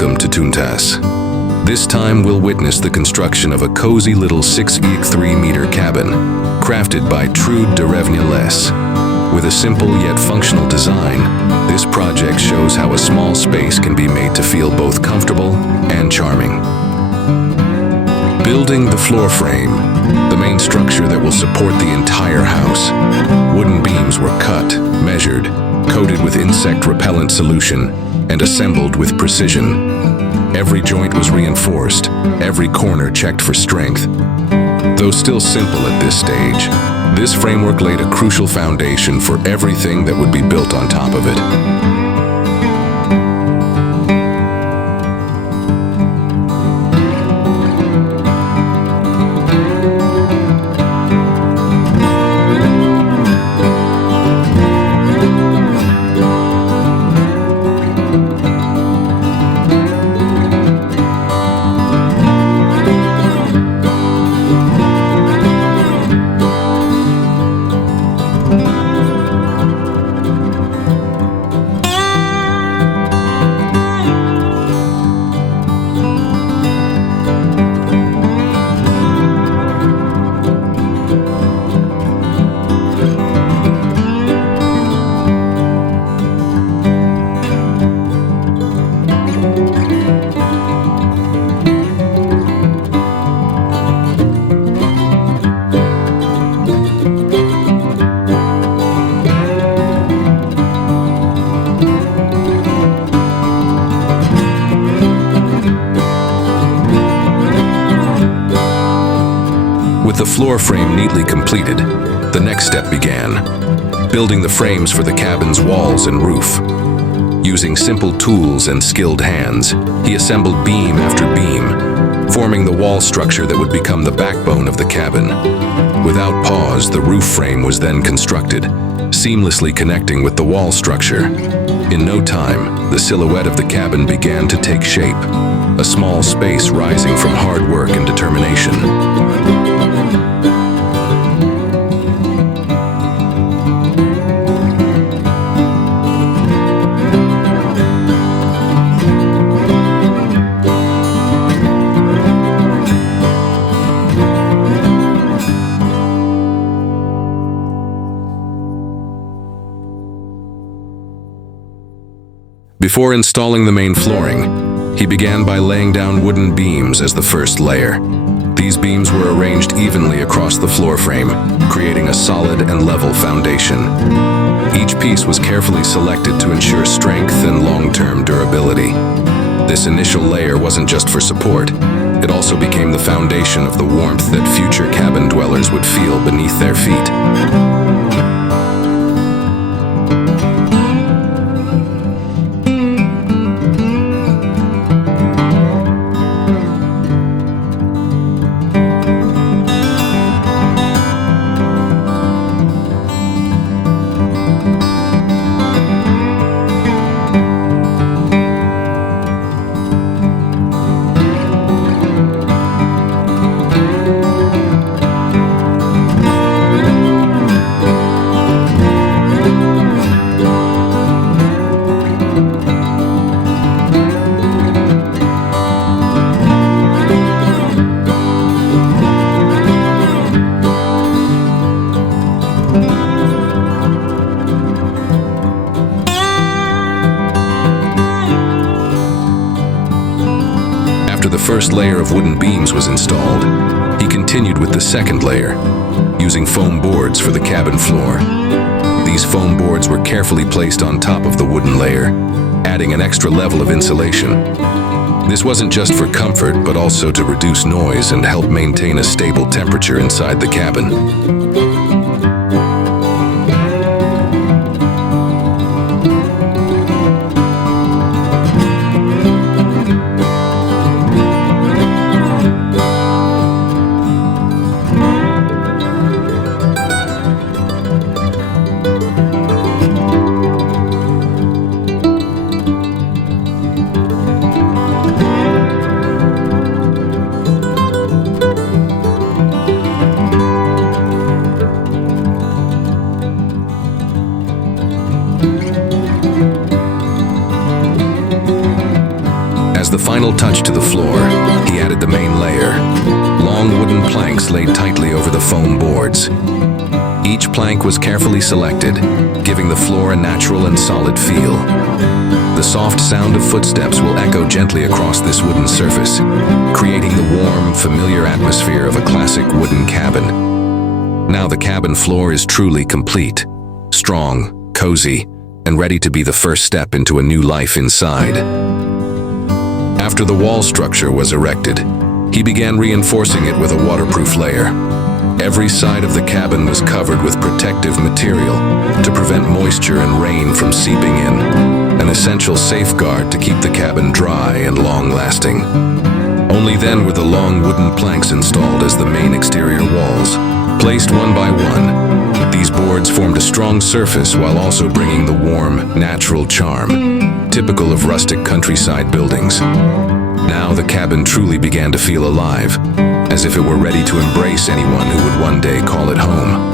Welcome to Tuntas. This time we'll witness the construction of a cozy little 6.3-meter cabin, crafted by Trud Dеревня Less. With a simple yet functional design, this project shows how a small space can be made to feel both comfortable and charming. Building the floor frame, the main structure that will support the entire house. Wooden beams were cut, measured, coated with insect repellent solution, and assembled with precision. Every joint was reinforced, every corner checked for strength. Though still simple at this stage, this framework laid a crucial foundation for everything that would be built on top of it. With the floor frame neatly completed, the next step began, building the frames for the cabin's walls and roof. Using simple tools and skilled hands, he assembled beam after beam, forming the wall structure that would become the backbone of the cabin. Without pause, the roof frame was then constructed, seamlessly connecting with the wall structure. In no time, the silhouette of the cabin began to take shape, a small space rising from hard work and determination. Before installing the main flooring, he began by laying down wooden beams as the first layer. These beams were arranged evenly across the floor frame, creating a solid and level foundation. Each piece was carefully selected to ensure strength and long-term durability. This initial layer wasn't just for support, it also became the foundation of the warmth that future cabin dwellers would feel beneath their feet. After the first layer of wooden beams was installed, he continued with the second layer, using foam boards for the cabin floor. These foam boards were carefully placed on top of the wooden layer, adding an extra level of insulation. This wasn't just for comfort, but also to reduce noise and help maintain a stable temperature inside the cabin. As the final touch to the floor, he added the main layer. Long wooden planks laid tightly over the foam boards. Each plank was carefully selected, giving the floor a natural and solid feel. The soft sound of footsteps will echo gently across this wooden surface, creating the warm, familiar atmosphere of a classic wooden cabin. Now the cabin floor is truly complete, strong, cozy, and ready to be the first step into a new life inside. After the wall structure was erected, he began reinforcing it with a waterproof layer. Every side of the cabin was covered with protective material to prevent moisture and rain from seeping in, an essential safeguard to keep the cabin dry and long-lasting. Only then were the long wooden planks installed as the main exterior walls. Placed one by one, these boards formed a strong surface while also bringing the warm, natural charm, typical of rustic countryside buildings. Now the cabin truly began to feel alive, as if it were ready to embrace anyone who would one day call it home.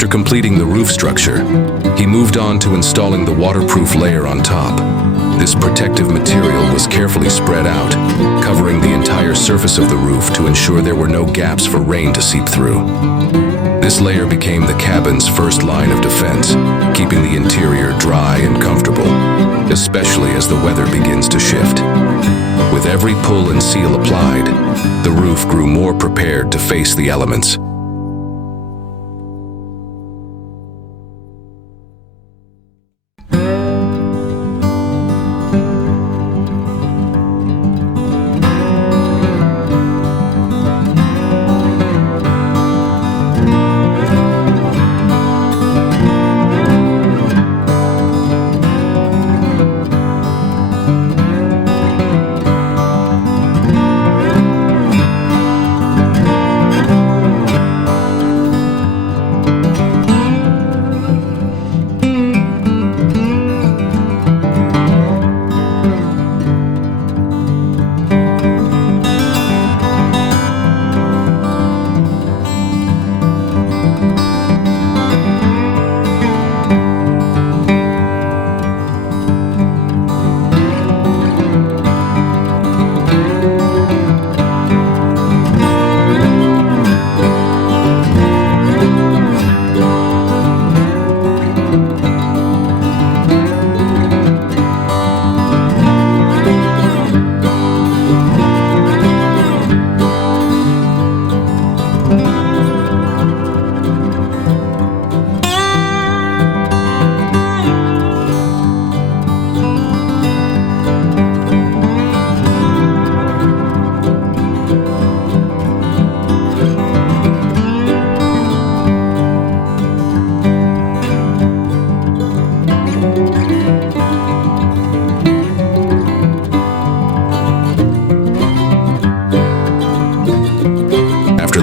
After completing the roof structure, he moved on to installing the waterproof layer on top. This protective material was carefully spread out, covering the entire surface of the roof to ensure there were no gaps for rain to seep through. This layer became the cabin's first line of defense, keeping the interior dry and comfortable, especially as the weather begins to shift. With every pull and seal applied, the roof grew more prepared to face the elements.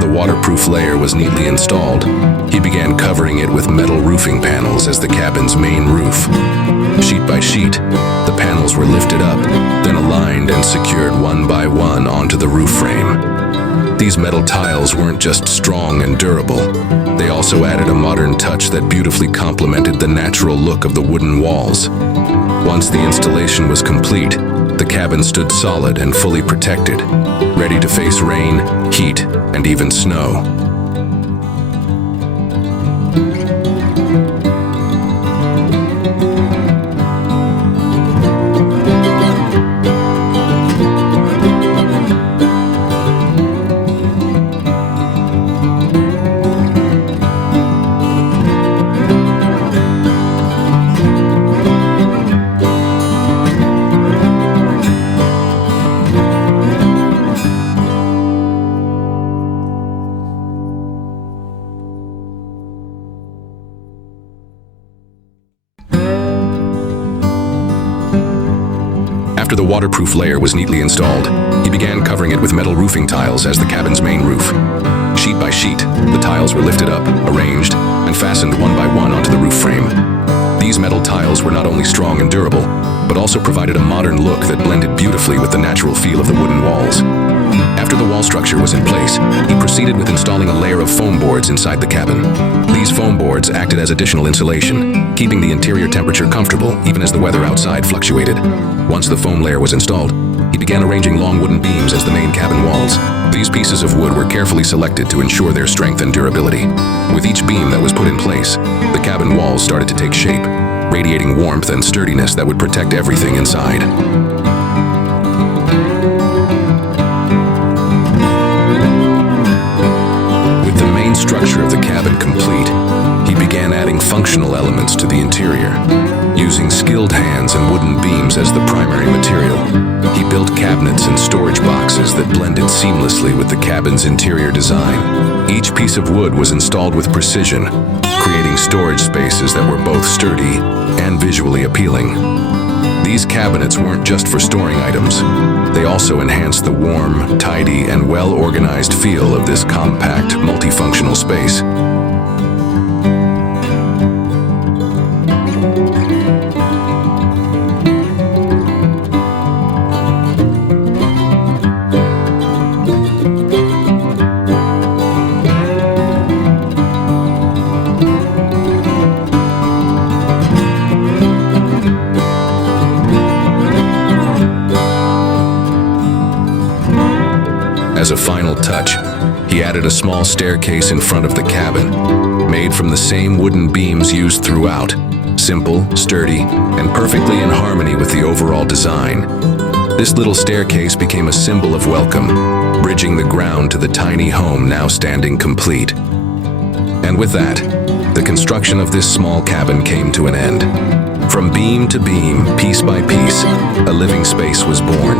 Waterproof layer was neatly installed, he began covering it with metal roofing panels as the cabin's main roof. Sheet by sheet, the panels were lifted up, then aligned and secured one by one onto the roof frame. These metal tiles weren't just strong and durable. They also added a modern touch that beautifully complemented the natural look of the wooden walls. Once the installation was complete, the cabin stood solid and fully protected, ready to face rain, heat, and even snow. After the waterproof layer was neatly installed, he began covering it with metal roofing tiles as the cabin's main roof. Sheet by sheet, the tiles were lifted up, arranged, and fastened one by one onto the roof frame. These metal tiles were not only strong and durable, but also provided a modern look that blended beautifully with the natural feel of the wooden walls. After the wall structure was in place, he proceeded with installing a layer of foam boards inside the cabin. These foam boards acted as additional insulation, keeping the interior temperature comfortable even as the weather outside fluctuated. Once the foam layer was installed, he began arranging long wooden beams as the main cabin walls. These pieces of wood were carefully selected to ensure their strength and durability. With each beam that was put in place, the cabin walls started to take shape, radiating warmth and sturdiness that would protect everything inside. With the main structure of the cabin complete, he began adding functional elements to the interior. Using skilled hands and wooden beams as the primary material, he built cabinets and storage boxes that blended seamlessly with the cabin's interior design. Each piece of wood was installed with precision, creating storage spaces that were both sturdy and visually appealing. These cabinets weren't just for storing items. They also enhanced the warm, tidy, and well-organized feel of this compact, multifunctional space. As a final touch, he added a small staircase in front of the cabin, made from the same wooden beams used throughout, simple, sturdy, and perfectly in harmony with the overall design. This little staircase became a symbol of welcome, bridging the ground to the tiny home now standing complete. And with that, the construction of this small cabin came to an end. From beam to beam, piece by piece, a living space was born,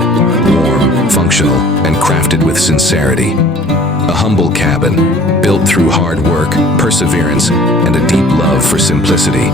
warm, functional, and crafted with sincerity. A humble cabin, built through hard work, perseverance, and a deep love for simplicity.